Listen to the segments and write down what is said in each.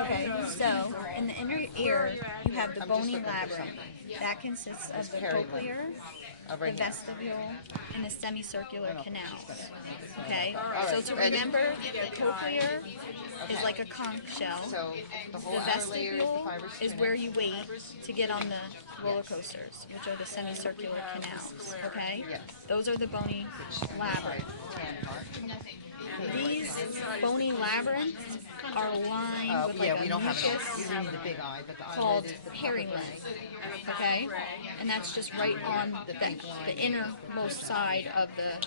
Okay, so in the inner ear, you have the bony labyrinth. That consists of the cochlear, the vestibule, and the semicircular canals. Okay, so to remember, the cochlear is like a conch shell. The vestibule is where you wait to get on the roller coasters, which are the semicircular canals. Okay, those are the bony labyrinth. These bony labyrinths are lined with like a mucus called perilymph, okay? And that's just right on the innermost side of the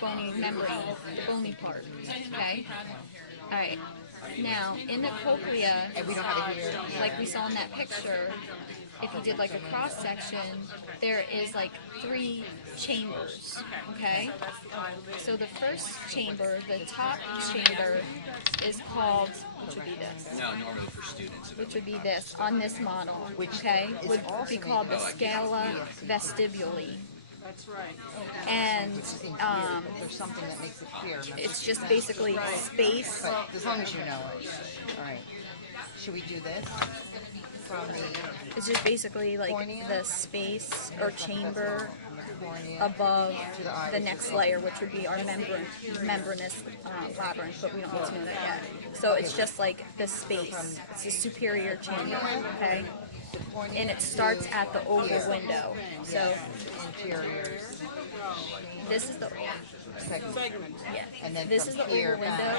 bony membrane, the bony part, okay? All right. Now, in the cochlea, like we saw in that picture, if you did like a cross section, there is like 3 chambers, okay? So the first chamber, the top chamber, is called, which would be this. No, normally for students. Which would be this, on this model, okay? Would be called the scala vestibuli. That's right. And there's something that makes it clear. it's just basically space. Right. As long as you know it. All right. Should we do this? From the It's just basically like the space or chamber above the next layer, which would be our membranous labyrinth, but we don't need to know that yet. So it's just like the space. It's the superior chamber, okay? And it starts at the oval window. So this is the Segment. yeah. And then This from is the here oval window.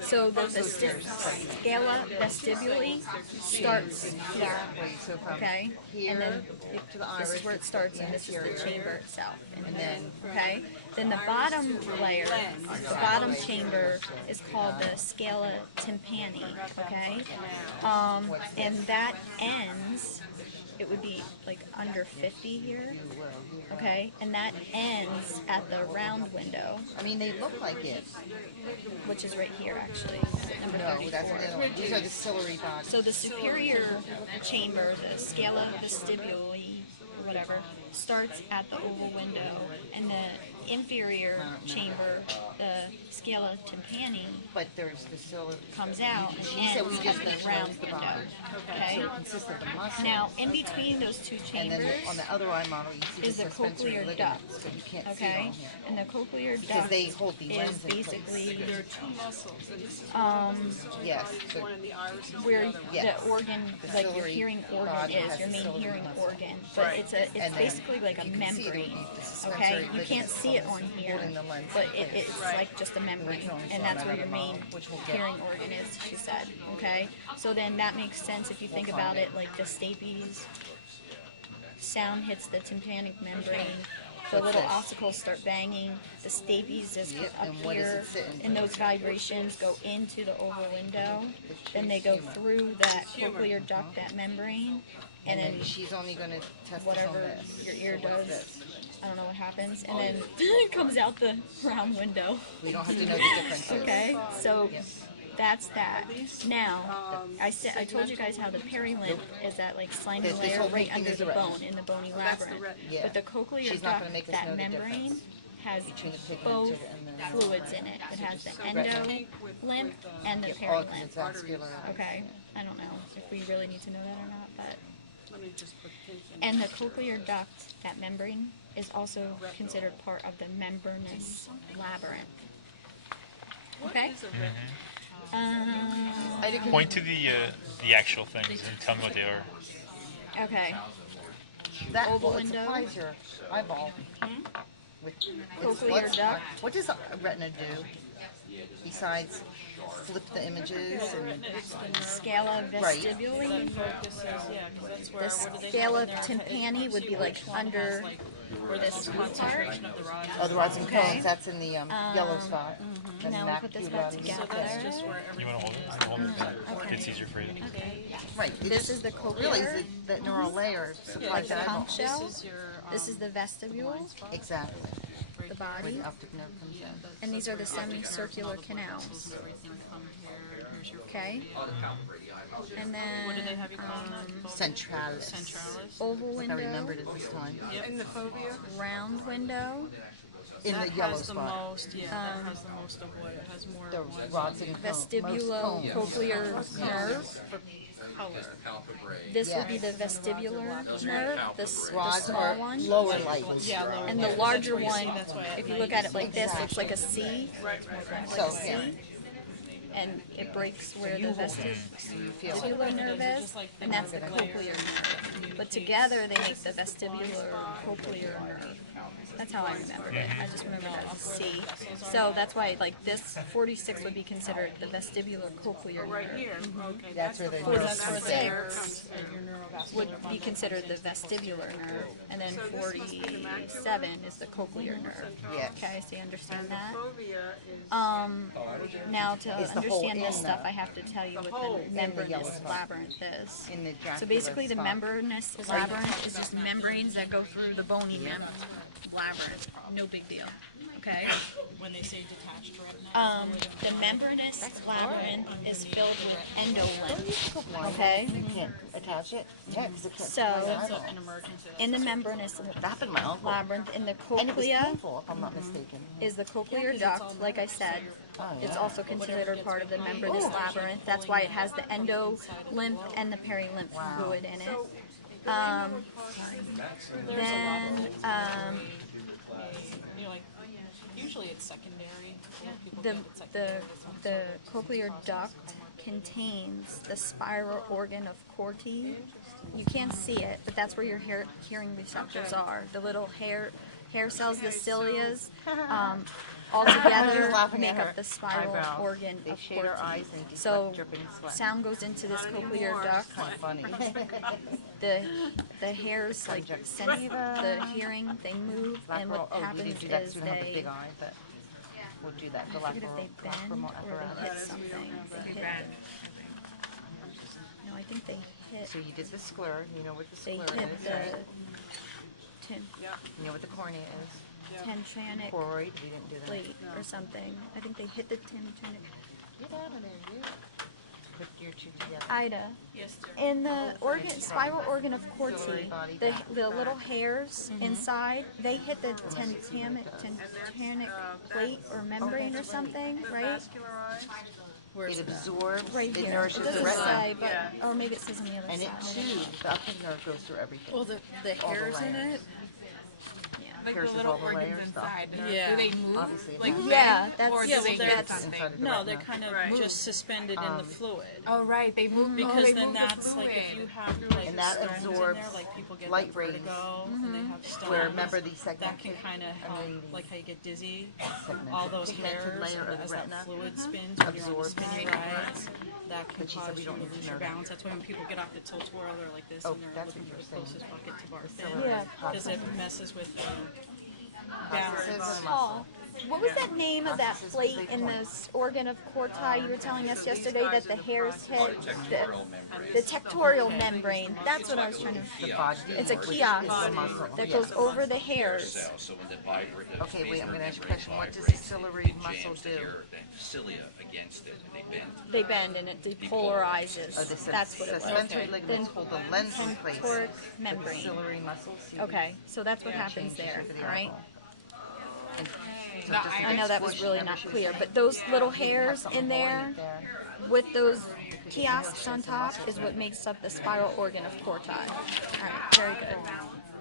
So the scala vestibuli starts here. So from Okay, here and then to the this iris. is where it starts, and this is the chamber itself. And then, okay, then the bottom layer, the bottom chamber is called the scala tympani. Okay, and that ends. It would be like under 50 here. Okay, and that ends at the round window, I mean, they look like it. which is right here actually. Number No, 34. that's the other one. These are the ciliary bodies. So the superior chamber, the scala vestibuli, or whatever, starts at the oval window, and the inferior chamber, the scala tympani, But there's the ciliary. comes out and She said we ends just at mentioned the round the window. body. Okay. So it consists of the muscle. Now, in between those two And then chambers on the other eye model, you see is the the suspensory cochlear ligaments, duct. but you can't see it Okay, on here. and the cochlear Because duct they hold the is lens in place. basically There are 2 muscles. And this is Yes. So one in the iris and where the other one. Yes. the organ, The like your ciliary hearing organ body is, has your the main ciliary hearing muscle. organ, but Right. it's And then basically like a you can see it would membrane. be the suspensory Okay, you can't ligaments see it on here, holding the lens but in place. it's like just a membrane, and that's where your main which we'll get. hearing organ is. She said. Okay, so then that makes sense if you think about it, like the stapes. Sound hits the tympanic membrane. The little ossicles start banging. The stapes is Yep, up and what does here, it sit in? and those vibrations go into the oval window. Then they go through that cochlear duct, that membrane, and then she's only going to test whatever this on this. your ear So what's does. this? I don't know what happens, and then it comes out the round window. We don't have to know the difference. Okay, so that's that. Now, I told you guys how the perilymph is that like slimy This layer whole right thing under is the the bone retina. in the bony That's the labyrinth. retina. Yeah. But the cochlear She's not duct, gonna make us that know the membrane, difference has between the pigmented both and the fluids in it. It has the Retina. endolymph and the all because perilymph. it's vascular. Okay, I don't know if we really need to know that or not, but. Let me just put pins in. And the cochlear duct, that membrane, is also considered part of the membranous labyrinth. Okay? Is a retina. Point to the actual things and tell me what they are. Okay. That Oval well, it window. supplies your eyeball. With Cochlear what's- duct. What does a retina do besides flip the images and Scala vestibuli. Focus is, yeah, 'cause that's where, The what do they scala have in there? tympani would be like under Where this this part. concentration of the rods. oh, the rods and Okay. cones? That's in the yellow spot. And now we put this back together. So that's just where You want to hold it? Hold it. It's easier for you. Right. It This just is the really cochlear, that neural layer supplies the the eyeball. conch shell. This is your, This is the vestibule, Exactly. the Where body, the optic nerve comes in. and these are the semicircular canals. Okay? And then what do they have you calling that? Centralis. Centralis. oval I window, remembered it this time. In the phobia? round window, in that the yellow has the spot. most, that has the most of what? It has more The rods and most cones. vestibulocochlear nerve. for color. This would be Yes. the vestibular nerve, the Rods small are one. lower light. Yeah, lower And the light. larger That's why you one, see, that's why at if you night look at it like see- this, looks like a C, So here, and it breaks where you the hold it. You feel it. vestibular nerve Just is, like and that's the the cochlear layer nerve. But together they make the vestibular cochlear nerve. That's how I remembered it. I just remembered it as a C. So that's why, like, this 46 would be considered the vestibular cochlear Right nerve. here. Okay. That's where the That's nerve where comes the in. nerve comes in. Your neurovascular Would be bundle. considered the vestibular nerve, and then 47 is the cochlear nerve. Yes. Okay, so you understand that? Fovea is Now to Is the hole understand this in stuff, the- I have to tell you what hole the in the membranous yellow spot. labyrinth is. In the So Dracula basically, the spot. membranous labyrinth is just membranes that go through the bony labyrinth. No big deal. Okay. when they say detached retina. The membranous labyrinth is filled with endolymph. Okay. You can't attach it? Yeah, because it can't. So, That's an emergency. in the membranous That happened to my uncle. labyrinth, in the And it was cochlea painful, if I'm not mistaken. is the cochlear duct. Like I said, it's also considered part of the membranous labyrinth. That's why it has the endolymph and the perilymph fluid in it. Then You're like, usually it's secondary. A lot of people the think it's secondary. the cochlear duct contains the spiral organ of Corti. You can't see it, but that's where your hearing receptors are. The little hair cells, the cilias, all together laughing make at her up the spiral eyebrows. organ They of shade her Corti. eyes and deflect So dripping sweat. sound goes into this cochlear duct. Kind of funny. The hairs like sense the hearing, they move, and what Oh, we happens didn't do that is 'cause we don't have a they. big eye, but we'll do that. The I forget if they lacrimal bend or they hit apparatus. something. They hit. No, I think they hit. So you did the sclera, you know what the They sclera hit is, the right? You know what the cornea is? tympanic Choroid, we didn't do that. plate or something. I think they hit the tympanic. Get out of there, you. Put your two together. Ida, Yes, dear. in the spiral organ of Corti, the little hairs inside, they hit the tympanic plate or membrane or something, right? It absorbs, Right it here. It nourishes the doesn't retina. say, but or maybe it says on the other And it side. too, the optic nerve goes through everything. Well, the hairs in it, Like Pierces the little all the organs layers, stuff. inside. Yeah. Do they move? Obviously, it Like does. Yeah, that's or do Yeah, they well, hit that's something? inside of the no, they're retina. kind of Right. just suspended in the fluid. Oh right, they move Because they then move the that's like if fluid. you have like And that stones in absorbs there, like people get light like rays. vertigo and they have stones. Where, remember these that segmented, can kind of help, like how you get dizzy. segmented, All those pigmented hairs, layer and of as the that retina fluid spins when you're on the absorbs. spinny rides, that can But she said cause we you don't to need to lose know your that. balance. That's why when people get off the tilt twirl, they're like this Oh, and they're that's looking what for the you're saying. closest bucket to barf The in. ciliary Yeah. Because it messes with the Processes balance. and Paul, what was that name of that plate in this organ of Corti? You were telling us yesterday that the hairs hit the tectorial membrane. That's what I was trying to. The body. It's a which is kiosk the muscle. that Yeah. goes over the hairs. Okay, wait, I'm gonna ask you a question. What does the ciliary muscle do? They bend and it depolarizes. Oh, the That's what it was. suspensory ligaments hold the lens in place. Toric But the membrane. ciliary muscles. see, Okay, so that's what happens change the there. shape of the All right. eyeball. And so it doesn't I get know that was squished really whenever not she was clear, saying but those little you can have hairs something in holding there it with those kiosks on top is what makes up the spiral organ of Corti. All right, very good.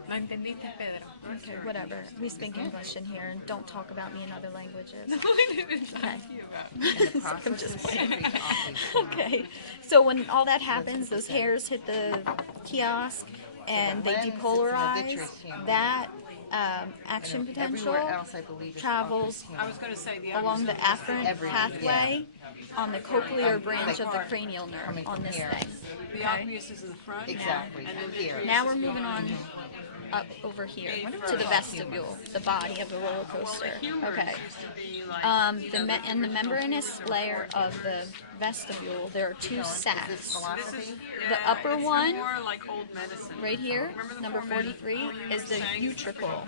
¿No entendiste, Pedro? Okay, whatever. We speak English in here, and don't talk about me in other languages. Okay. the process is secrete osseous. Okay. So when all that happens, those hairs hit the kiosk, and they lens is in the depolarize. vitreous chamber. That action potential Everywhere else, I believe, is travels aqueous I was going to say the along the afferent Every- pathway on the cochlear branch of the cranial nerve Coming on from this here. thing. the Okay? aqueous is in the front. Exactly. And then Here. Now we're moving on up over here to the vestibule, the body of the roller coaster. Okay. In the membranous layer of the vestibule, there are two Is this sacs. philosophy? The upper one, More like old medicine. right here, number 43, is the utricle.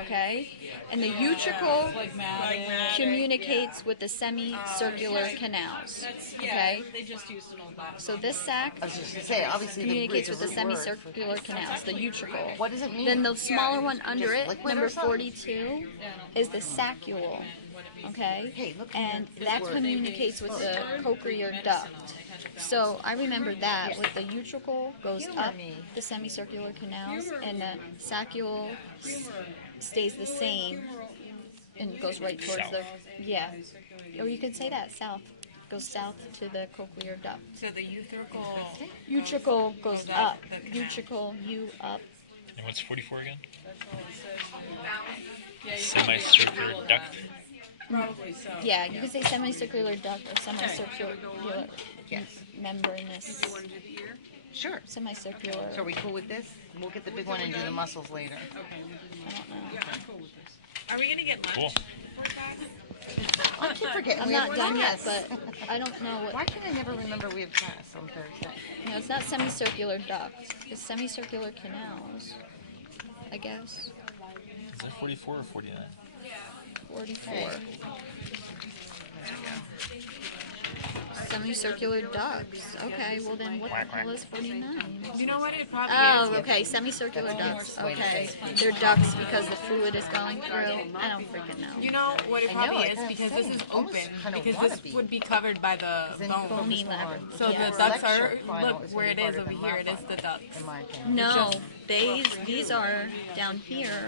Okay? And the utricle Like Maddie. communicates with the semicircular semicircular canals. Okay? They just used an old box. So this sac I was just gonna say, obviously communicates the with the root word. semicircular canals, the utricle. What does it mean? Then the smaller one under Just it, liquid number or something? 42, is the saccule. Okay? Hey, look And here. that communicates with the cochlear duct. So I remember that with the utricle goes up the semicircular canals, and the saccule stays the same and goes right towards South. the or you could say that south. Goes south to the cochlear duct. So the utricle. Utricle goes up. Utricle, U up. And what's 44 again? Semicircular duct. Probably so. Yeah, you could say semicircular duct or semicircular membranous. You want to do the ear? Sure. Semicircular. So are we cool with this? We'll get the big one and do the muscles later. Okay. I don't know. Yeah, I'm cool with this. Are we gonna get lunch? Cool. I keep forgetting. I'm we not have done yet, class. but I don't know Why what. can I never remember we have class on Thursday? No, it's not semicircular duct. It's semicircular canals, I guess. Is that 44 or 49? 44. Semicircular ducts. Okay, well then what the hell is 49? You know what? It probably Oh, is. okay, semicircular ducts. Okay, they're ducts because the fluid is going through. I don't freaking know. You know what it I know, probably I is gotta because say, this is almost open. kinda Because wanna this be. would be covered by the Then bone. Bony focus more labyrinth. on- So Yeah. the ducts Lecture are final look is where gonna it be is harder over than here. my It is final, the ducts. in my opinion. No, these are down here.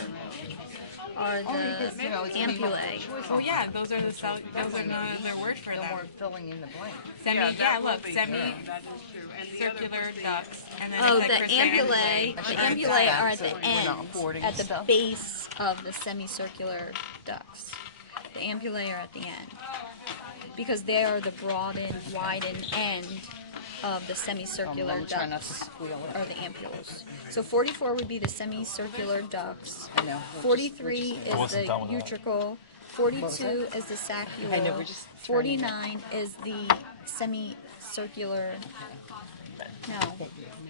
Are Only the because, you know, it's gonna be multiple ampullae. choice Oh on yeah, that. those are the those are the word for No them. more filling in the blank. Semi, that yeah, will look, be semicircular true. That is true. And the other ducts, and then Oh, it's the like chrysalis. ampullae. The ampullae are at the So we're not end, hoarding at the stuff. base of the semicircular ducts. The ampullae are at the end because they are the broadened, widened end of the semicircular I'm trying not to ducts, squeal it. or the ampules. So 44 would be the semicircular ducts. I know. 43 I is wasn't the done with that. utricle. 42 is the saccule. I know, we're just 49 is the semicircular. No,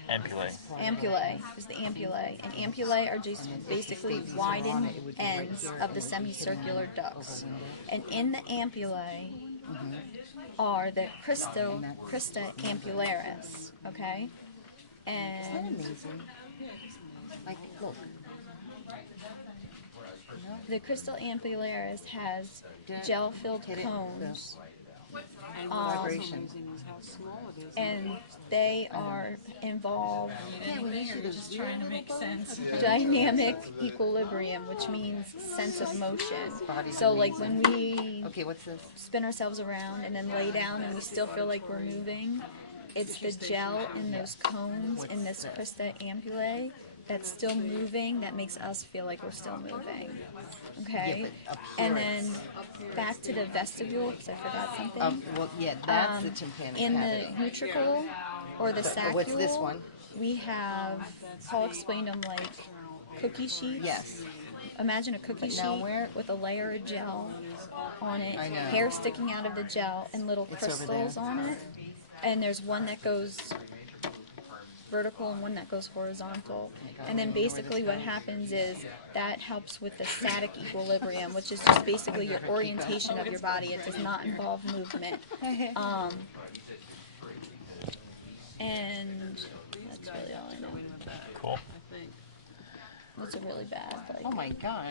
Ampullae. ampullae is the ampullae, and ampullae are just basically widened ends of the semicircular ducts. And in the ampullae are the crista ampullaris, okay? Isn't that And amazing? Like, look. the crystal ampullaris has gel-filled Hit it. cones, And what's also vibration. amazing is how small it is. and they are involved Yeah, when you see those Just trying to make sense. dynamic equilibrium, which means sense of motion. So like when we Okay, what's this? spin ourselves around and then lay down and we still feel like we're moving, it's the gel in those cones in this crista ampullae that's still moving that makes us feel like we're still moving. Okay? And then back to the vestibule, because I forgot something. Well, yeah, that's the tympanic In the cavity. utricle or the saccule, what's this one? we have, Paul explained them like cookie sheets. Yes. Imagine a cookie But now sheet where- with a layer of gel on it, I know. hair sticking out of the gel, and little It's over crystals there. on it. And there's one that goes vertical and one that goes horizontal. And then basically what happens is that helps with the static equilibrium, which is just basically your orientation of your body. It does not involve movement. And that's really all I know. Cool. That's a really bad, like. Oh my God.